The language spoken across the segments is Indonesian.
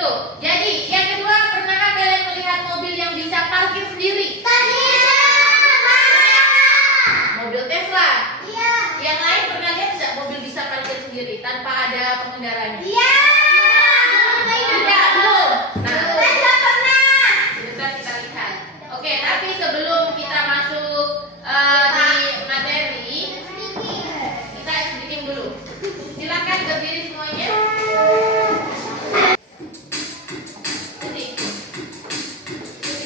Itu. Jadi yang kedua, pernahkah kalian melihat mobil yang bisa parkir sendiri? Mobil Tesla. Iya. Yang lain pernah lihat tidak mobil bisa parkir sendiri tanpa ada pengendaranya? Iya. Tidak, belum. Nah, Saya pernah. sebentar kita lihat. Oke, tapi sebelum kita masuk di materi, kita explicating dulu. Silakan berdiri semuanya. Ikuti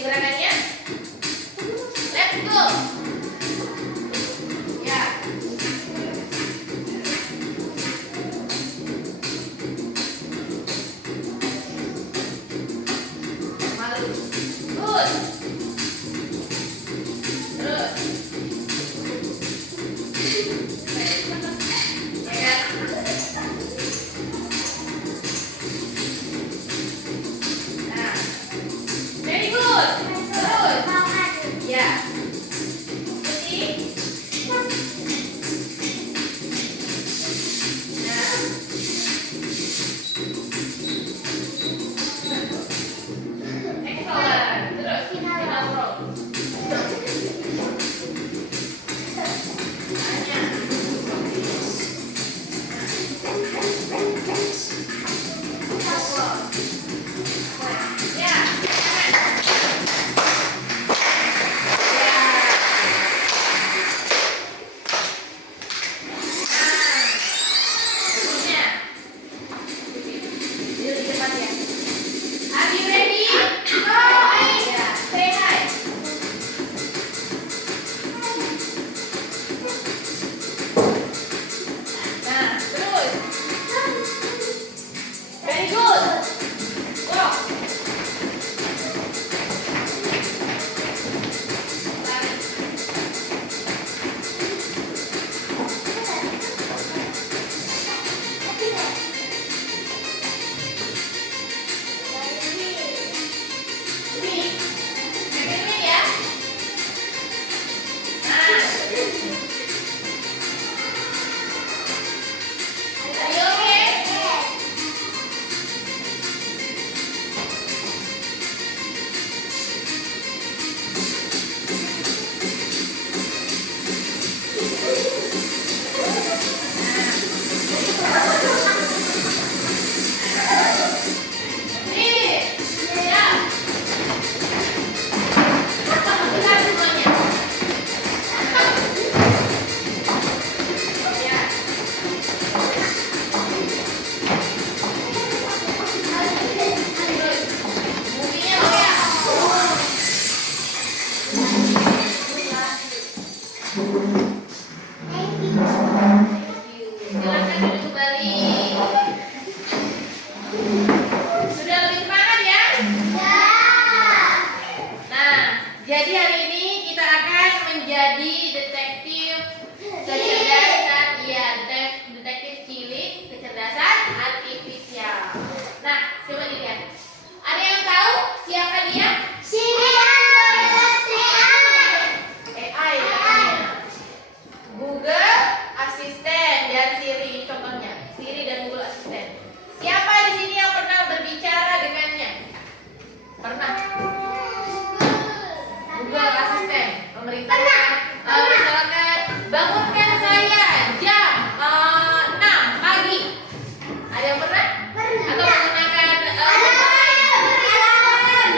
gerakannya. Let's go. Ya. Malu. Good. Terus. Ya kan? Nah. Very good. Terus. Ya. Ikuti. Nah. Excellent. Terus. Final roll. Tanya. Ya. Are you ready? Go! Yeah. Say hi. Nah, terus. Very good. Go. Lari. Ini. Ini ya. Nah. Are you okay? Nih. Ya. Lihat semuanya. Ya. Terus. Movie-nya goyang. Silakan duduk kembali. Sudah lebih semangat ya? Nah, jadi hari ini kita akan menjadi detektif kecerdasan, ya, detektif cilik kecerdasan artifisial. Nah, coba dilihat. Ada yang tahu siapa dia? AI namanya. Google Assistant dan Siri contohnya. Siri dan Google Assistant. Siapa di sini yang pernah berbicara dengannya? Pernah. Google Assistant memerintahkan misalkan bangunkan saya jam 6 pagi. Ada yang pernah? Atau menggunakan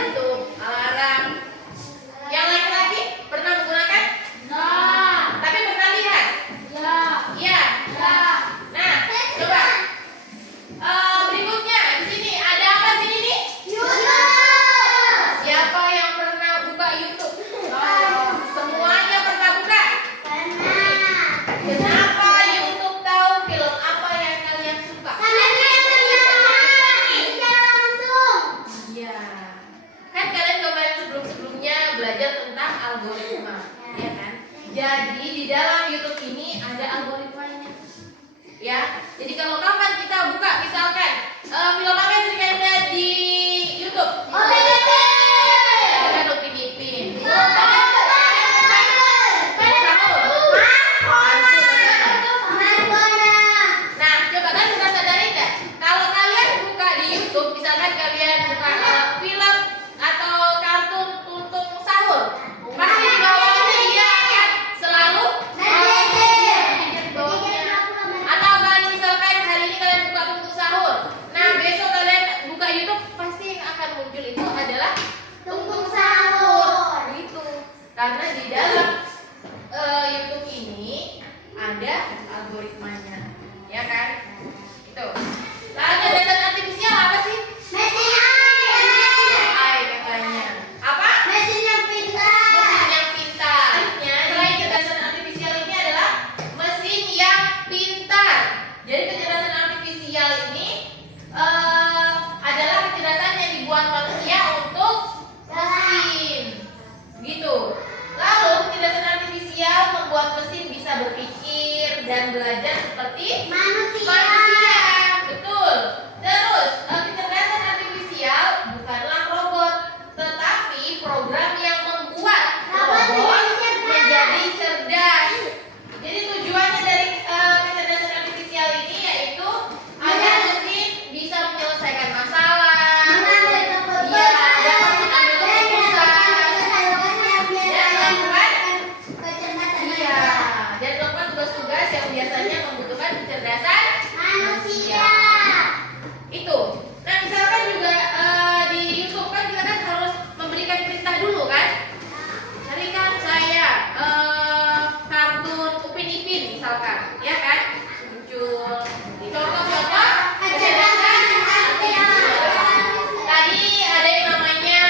untuk alarm. Yang laki-laki pernah menggunakan? Tapi pernah lihat? Iya. Nah, coba. Berikutnya di sini ada apa di sini nih? Siapa yang pernah buka YouTube? Semuanya pernah buka? Kenapa YouTube tahu film apa yang kalian suka? Iya. Kan kalian kemarin sebelum-sebelumnya belajar tentang algoritma, ya kan? Jadi di dalam YouTube ini ada algoritmanya. Ya. Jadi kalau kapan kita buka misalkan film apa yang sering kalian lihat di YouTube? Ada Upin Ipin. Nah, coba kan sudah sadari nggak? Kalau kalian buka di YouTube, misalkan kalian jadi kecerdasan artifisial ini adalah kecerdasan yang dibuat manusia untuk mesin, gitu. Lalu kecerdasan artifisial membuat mesin bisa berpikir dan belajar seperti manusia. Betul. Terus kecerdasan artifisial bukanlah robot, tetapi program yang membuat robot menjadi cerdas. Jadi tujuannya dari kecerdasan artifisial ini yaitu agar mesin bisa menyelesaikan masalah, dia dapat mengambil keputusan, dan melakukan tugas-tugas yang biasanya membutuhkan kecerdasan manusia. Itu. Nah, misalkan juga di YouTube kan kita kan harus memberikan perintah dulu kan? Carikan saya kartun Upin Ipin misalkan, ya kan? Muncul di contoh-contoh kecerdasan artifisial. Tadi ada yang namanya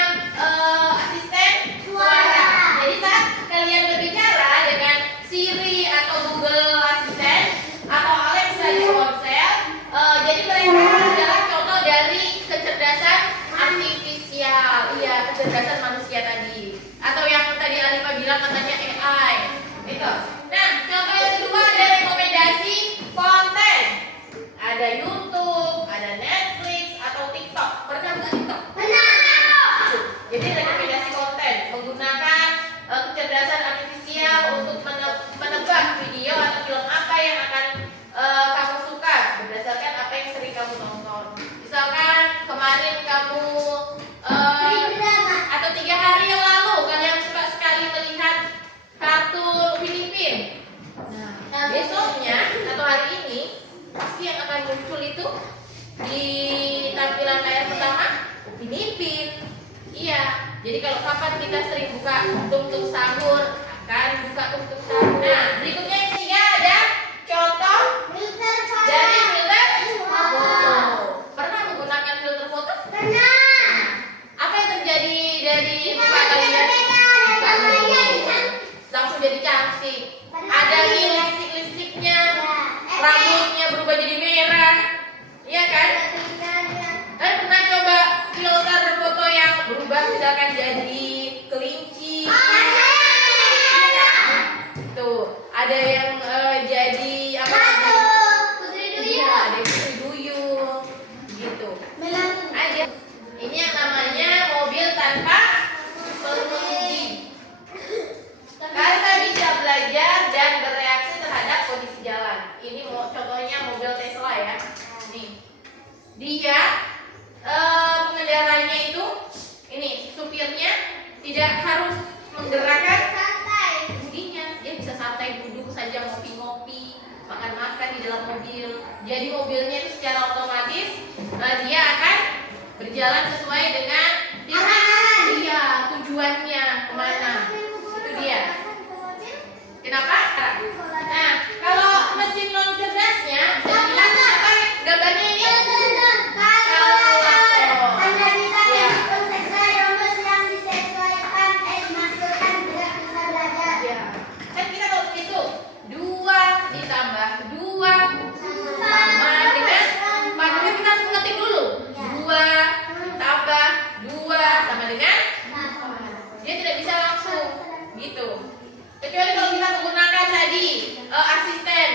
asisten suara. Jadi saat kalian berbicara dengan Siri atau Google Assistant atau Alexa di ponsel, jadi mereka adalah contoh dari kecerdasan artifisial. Iya, kecerdasan manusia tadi. Atau yang tadi Alifah bilang katanya AI. Itu. Nah, contoh yang kedua ada rekomendasi konten. Ada YouTube, ada Netflix atau TikTok. Pernah buka TikTok? Pernah. Jadi rekomendasi konten menggunakan kecerdasan artifisial untuk menebak video atau film apa yang akan kamu suka berdasarkan apa yang sering kamu tonton. Misalkan kemarin kamu atau 3 hari yang lalu kalian suka sekali melihat kartun Upin Ipin. Nah, besoknya atau hari ini pasti yang akan muncul itu di tampilan layar pertama Upin Ipin. Iya, jadi kalau kapan kita sering buka tuk-tuk sahur, akan buka tuk-tuk sahur. Nah, berikutnya yang ketiga ada contoh dari filter foto. Pernah menggunakan filter foto? Pernah. Apa yang terjadi dari muka kalian? Langsung jadi cantik. Ada lipstik-lipstiknya, rambutnya berubah jadi merah. Iya kan? Kalian pernah coba filter foto yang berubah misalkan jadi kelinci? Iya kan? Tuh, ada yang jadi apa lagi? Iya, ada yang putri duyung. Gitu. Aja. Ini yang namanya mobil tanpa pengemudi. Karena bisa belajar dan bereaksi terhadap kondisi jalan. Ini contohnya mobil Tesla ya. Nih, dia pengendaranya itu, ini supirnya tidak harus menggerakkan kemudinya, dia bisa santai duduk saja ngopi-ngopi, makan-makan di dalam mobil. Jadi mobilnya itu secara otomatis dia akan berjalan sesuai dengan tujuannya kemana. Itu dia. Kenapa? Nah, kalau mesin non cerdasnya bisa dibilang apa gambarnya ini? Kan kita kalau itu 2 ditambah 2 sama dengan 4. Maka kita harus mengetik dulu. 2 tambah 2 sama dengan 4. Dia tidak bisa langsung gitu. Kecuali kalau kita menggunakan tadi asisten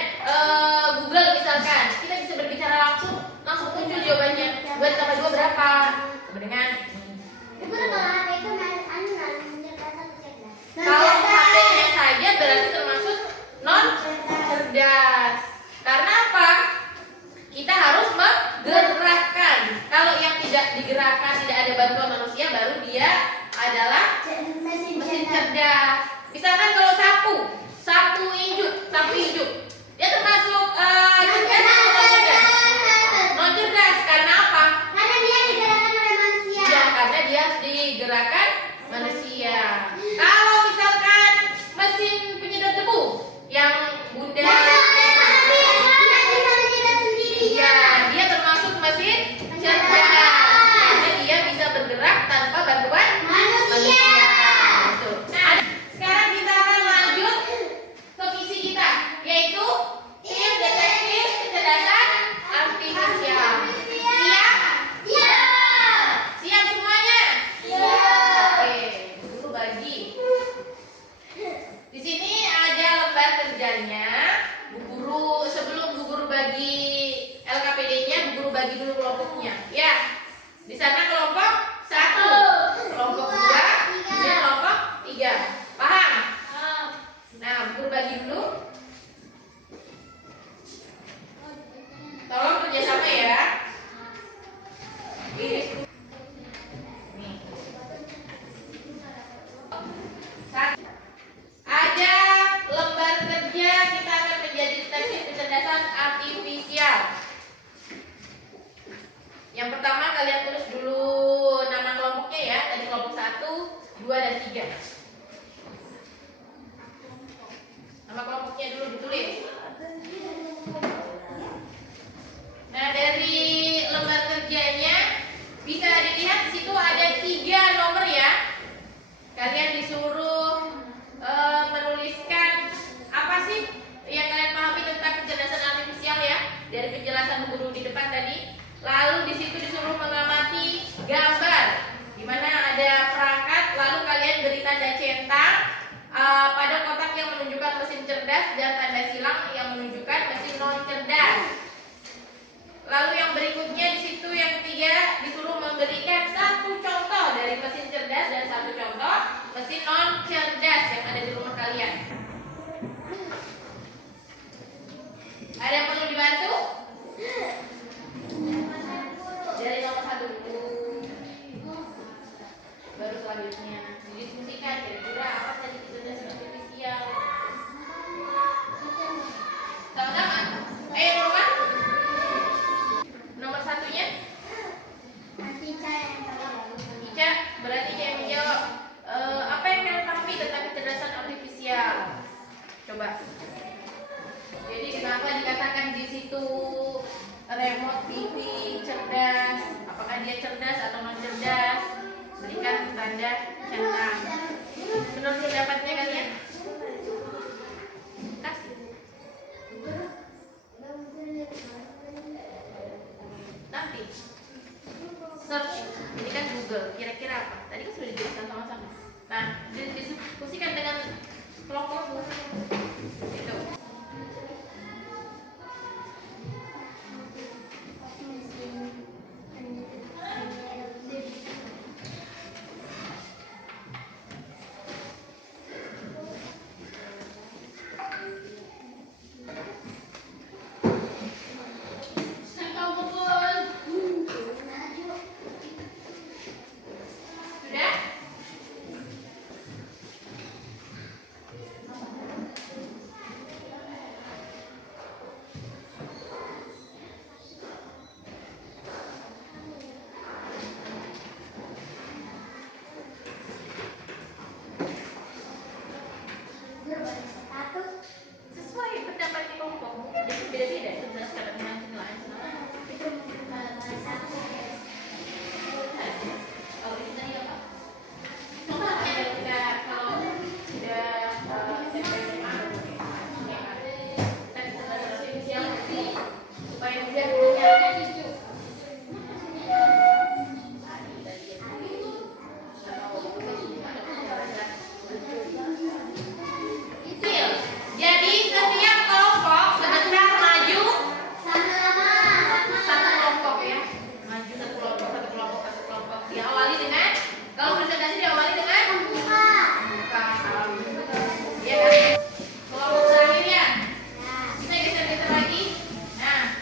Google misalkan, kita bisa berbicara langsung muncul jawabannya. 2 tambah 2 berapa? Sama dengan kalau HP-nya saja berarti termasuk non cerdas. Karena apa? Kita harus menggerakkan. Kalau yang tidak digerakkan, tidak ada bantuan manusia, baru dia adalah mesin cerdas. Misalkan kalau sapu ijuk, dia termasuk cerdas atau non cerdas? Non cerdas. Karena apa? Karena dia digerakkan oleh manusia. Ya, karena dia harus digerakkan manusia. Kalau misalkan mesin penyedot debu yang bunda kelompoknya. Ya, di sana kelompok 1, kelompok 2, dan kelompok 3. Paham? Nah, guru bagi dulu. Tolong kerjasama ya. Nih. Ada lembar kerja, kita akan menjadi detektif kecerdasan artifisial. Yang pertama kalian tulis dulu nama kelompoknya ya. Tadi kelompok 1, 2, dan 3. Nama kelompoknya dulu ditulis. Nah, dari lembar kerjanya bisa dilihat di situ ada 3 nomor ya. Kalian disuruh menuliskan apa sih yang kalian pahami tentang kecerdasan artifisial ya, dari penjelasan guru di depan tadi. Lalu di situ disuruh mengamati gambar, di mana ada perangkat, lalu kalian beri tanda centang pada kotak yang menunjukkan mesin cerdas dan tanda silang yang menunjukkan mesin non cerdas. Lalu yang berikutnya di situ yang ketiga disuruh memberikan 1 contoh dari mesin cerdas dan 1 contoh mesin non cerdas yang ada di rumah kalian. Ada yang perlu dibantu? Dari nomor 1 dulu. Baru selanjutnya didiskusikan kira-kira apa tadi kecerdasan artifisial. Sama-sama. Ayo Roman. Nomor 1-nya? Ica, berarti Ica yang menjawab. Apa yang kalian pahami tentang kecerdasan artifisial? Coba. Jadi kenapa dikatakan di situ remote TV cerdas? Apakah dia cerdas atau non cerdas? Berikan tanda centang. Menurut pendapatnya kalian? Kasih. Nanti search, ini kan Google, kira-kira apa? Tadi kan sudah dijelaskan sama-sama. Nah, didiskusikan dengan kelompokmu. Gitu. Sesuai pendapat di kelompokmu, jadi beda-beda cerdas kadang lain. Kalau di sini apa? Kalau sudah SMA, supaya mudah mencari. Jadi setiap kelompok sebentar maju satu kelompok ya, maju satu kelompok. Diawali dengan, kalau presentasi diawali dengan buka salam. Ya kan? Kelompok terakhir ya. Bisa geser-geser lagi. Nah,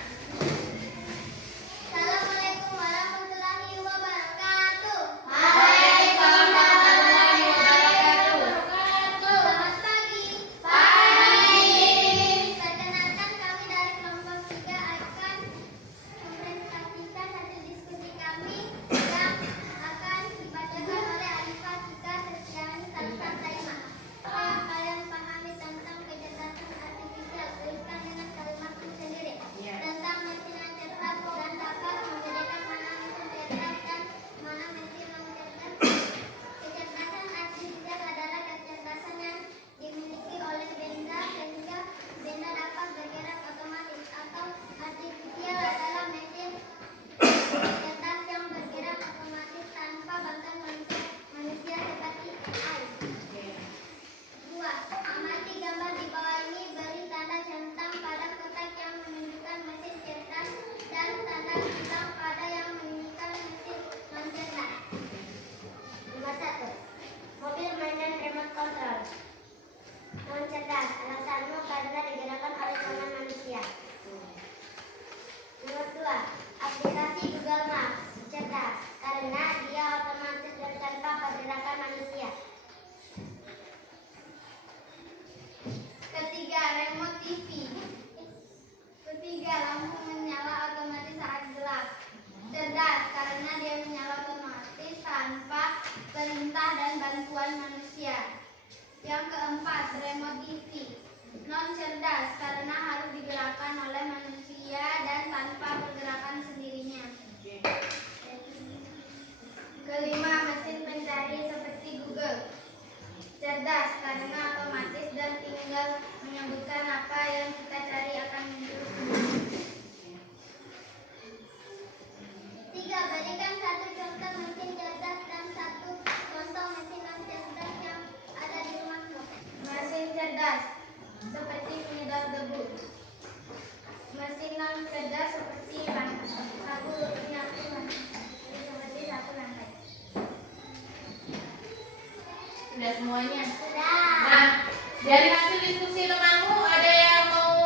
semuanya? Sudah. Nah, dari hasil diskusi temanmu ada yang mau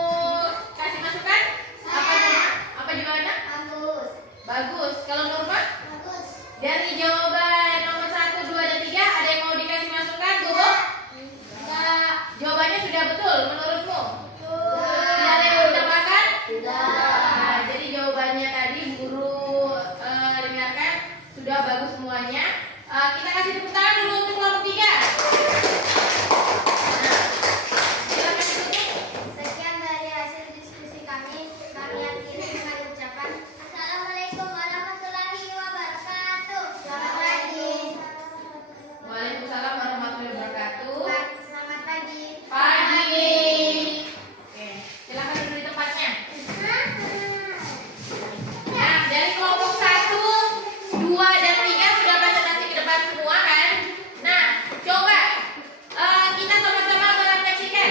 kasih masukan? Apa jawabannya? Bagus. Bagus. Kalau Nurma? Bagus. Dari jawaban nomor 1, 2, dan 3 ada yang mau dikasih masukan? Gugu? Enggak. Jawabannya sudah betul menurutmu? Sudah. Tidak ada yang mau ditambahkan? Sudah. Nah, jadi jawabannya tadi guru dengarkan sudah bagus semuanya. Kita kasih tepuk tangan dulu untuk kelompok 3. Nah, silakan ditutup. Sekian dari hasil diskusi kami. Kami akhiri dengan ucapan Assalamualaikum warahmatullahi wabarakatuh. Selamat pagi. Waalaikumsalam warahmatullahi wabarakatuh. Selamat pagi. Pagi. Oke, silakan duduk di tempatnya. Nah, dari kelompok 1, 2, dan 3 sudah presentasi ke depan semua kan? Nah, coba kita sama-sama merefleksikan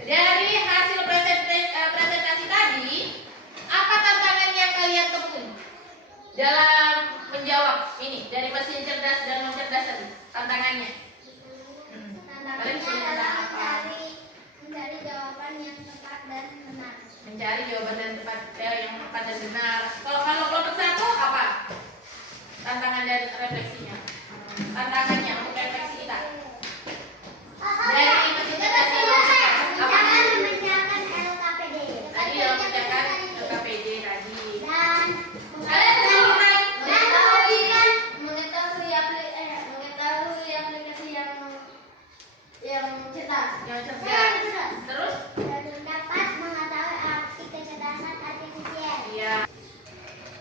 dari hasil presentasi tadi, apa tantangan yang kalian temui dalam menjawab ini dari mesin cerdas dan non cerdas tadi? Tantangannya? Kalian bisa Tantangannya adalah tentang apa? mencari jawaban yang tepat dan benar. Mencari jawaban yang tepat dan benar. Kalau kelompok 1 apa? Tantangan dan refleksinya. Tantangannya untuk refleksi kita. Dari mesin cerdas dan non cerdas. Apa? Jangan memecahkan LKPD. Tadi dalam mengerjakan LKPD tadi. Dan Kalian menggunakan mengetahui aplikasi yang cerdas. yang cerdas. Terus? Dan dapat mengetahui arti kecerdasan artifisial. Iya.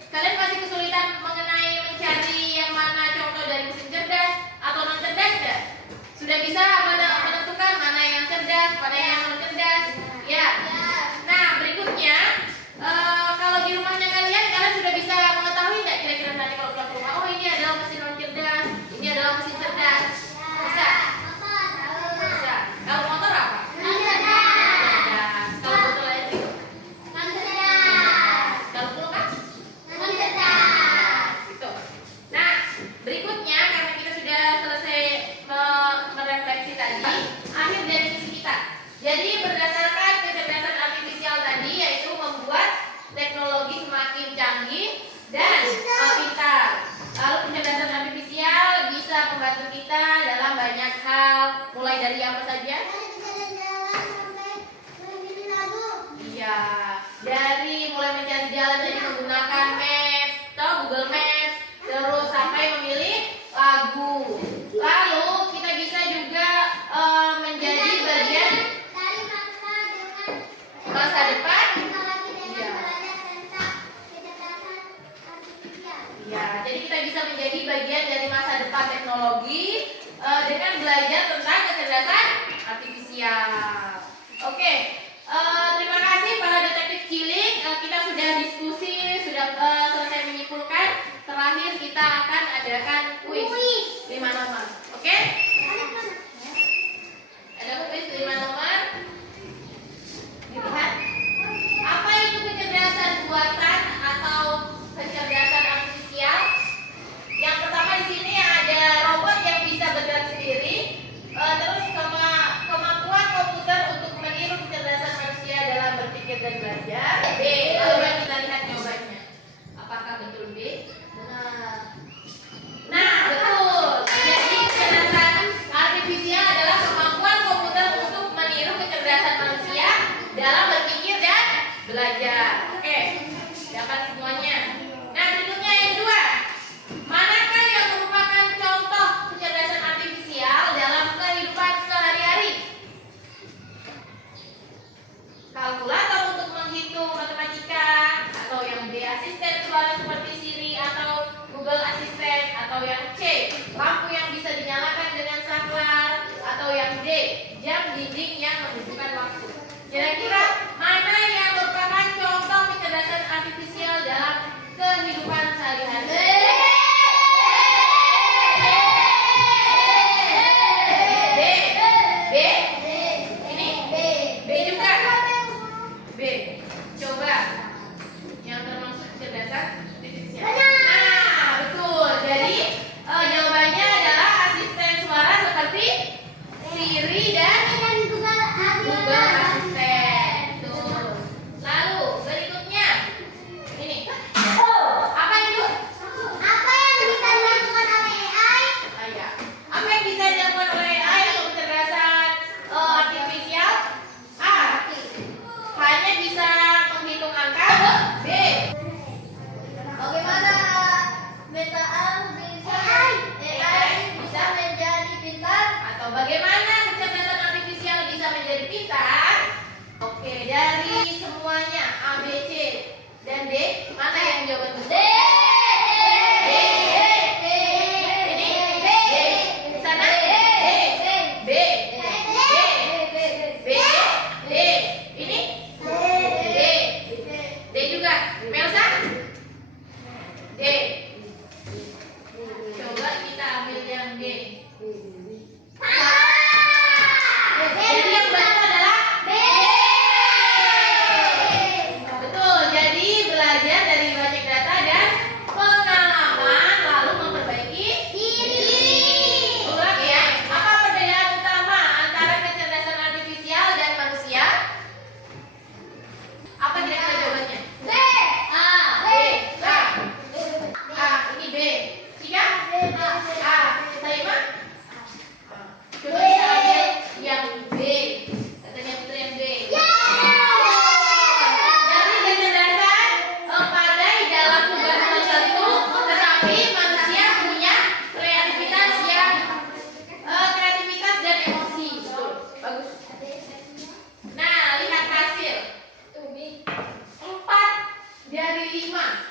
Kalian masih kesulitan mengenai mencari yang mana contoh dari mesin cerdas atau non cerdas enggak? Sudah bisa menentukan mana yang cerdas, mana yang non cerdas? Ya. Nah, berikutnya kalau di rumahnya kalian sudah bisa mengetahui nggak kira-kira nanti kalau pulang ke rumah, oh ini adalah mesin non cerdas, ini adalah mesin cerdas. Bisa? Bisa. Kalau motor apa? Cerdas. Kalau botol air itu? Kalau kulkas? Gitu. Nah, berikutnya karena kita sudah selesai merefleksi tadi, akhir dari misi kita. Jadi berdasarkan kecerdasan artifisial tadi, yaitu membuat teknologi semakin canggih dan pintar. Lalu kecerdasan artifisial bisa membantu kita dalam banyak hal, mulai dari apa saja? Iya, dari mulai mencari jalan jadi menggunakan Maps atau Google Maps, terus sampai memilih lagu. Lalu kita bisa juga menjadi bagian masa depan. Ya, jadi kita bisa menjadi bagian dari masa depan teknologi dengan belajar tentang kecerdasan artifisial. Oke, terima kasih para detektif cilik. Kita sudah diskusi, sudah selesai menyimpulkan. Terakhir kita akan adakan kuis 5 nomor. Oke? Ada kuis 5 nomor. Dilihat. Apa itu kecerdasan buatan atau kecerdasan artifisial? Yang pertama di sini ada robot yang bisa bergerak sendiri. Terus kemampuan komputer untuk meniru kecerdasan manusia dalam berpikir dan belajar. B. Coba kita lihat jawabannya. Apakah betul B? Benar. Nah, betul. Jadi kecerdasan artifisial adalah kemampuan komputer untuk meniru kecerdasan manusia dalam berpikir dan belajar. Oke, dapat semuanya. Nah, berikutnya yang kedua. Manakah yang merupakan contoh kecerdasan artifisial dalam kehidupan sehari-hari? Kalkulator untuk menghitung matematika, atau yang B asisten suara seperti Siri atau Google Assistant, atau yang C lampu yang bisa dinyalakan dengan saklar, atau yang D jam dinding yang menunjukkan waktu. Kira-kira mana yang merupakan contoh kecerdasan artifisial dalam kehidupan sehari-hari? B. Ini B juga. B. Coba yang termasuk kecerdasan artifisial. Nah, betul. Jadi jawabannya adalah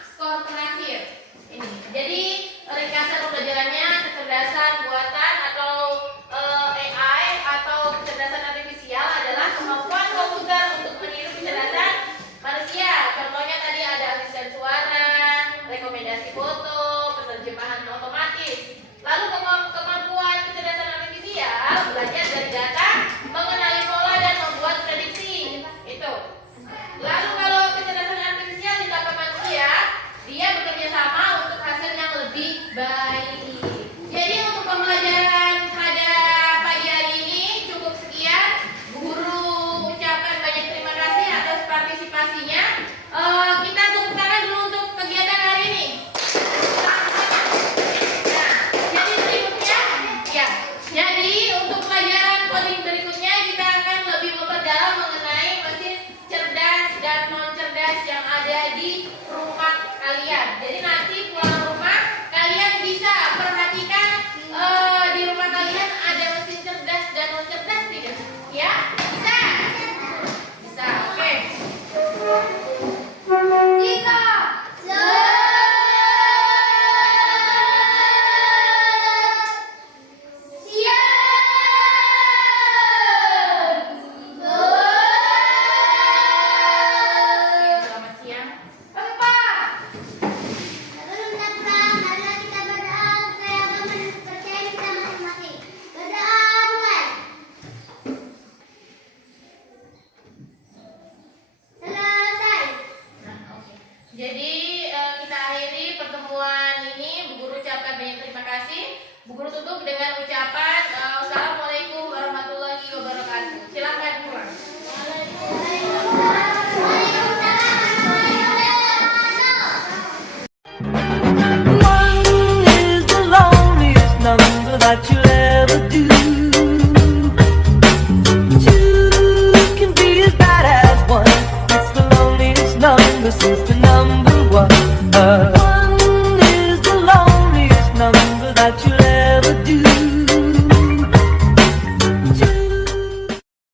skor terakhir. Ini. Jadi ringkasan pembelajarannya kecerdasan buatan atau AI atau kecerdasan artifisial adalah kemampuan komputer untuk meniru kecerdasan manusia. Contohnya tadi ada asisten suara, rekomendasi foto, penerjemahan otomatis. Lalu kemampuan kecerdasan artifisial belajar dari data, mengenali pola dan membuat prediksi. Itu. Lalu kalau kecerdasan artifisial ditambah manusia, dia bekerja sama untuk hasil yang lebih baik. Jadi untuk pembelajaran pada pagi hari ini cukup sekian. Guru ucapkan banyak terima kasih atas partisipasinya. Kita tepuk tangan dulu untuk kegiatan hari ini. Jadi untuk pelajaran coding berikutnya kita akan lebih memperdalam mengenai mesin cerdas dan non cerdas yang ada di rumah kalian. Jadi nanti pulang rumah kalian bisa perhatikan di rumah kalian ada mesin cerdas dan non cerdas tidak? Ya, bisa? Bisa, oke. Tiga. Selamat siang. Empat. Sebelum kita pulang, marilah kita berdoa supaya agama dan kepercayaan kita masing-masing. Berdoa mulai. Selesai. Nah, oke. Jadi kita akhiri pertemuan ini. Bu Guru ucapkan banyak terima kasih. Bu Guru tutup dengan ucapan Assalamualaikum warahmatullahi wabarakatuh. Silakan pulang. One is the loneliest number that you'll ever do. Two can be as bad as one. It's the loneliest number since the number one. One is the loneliest number that you'll ever do.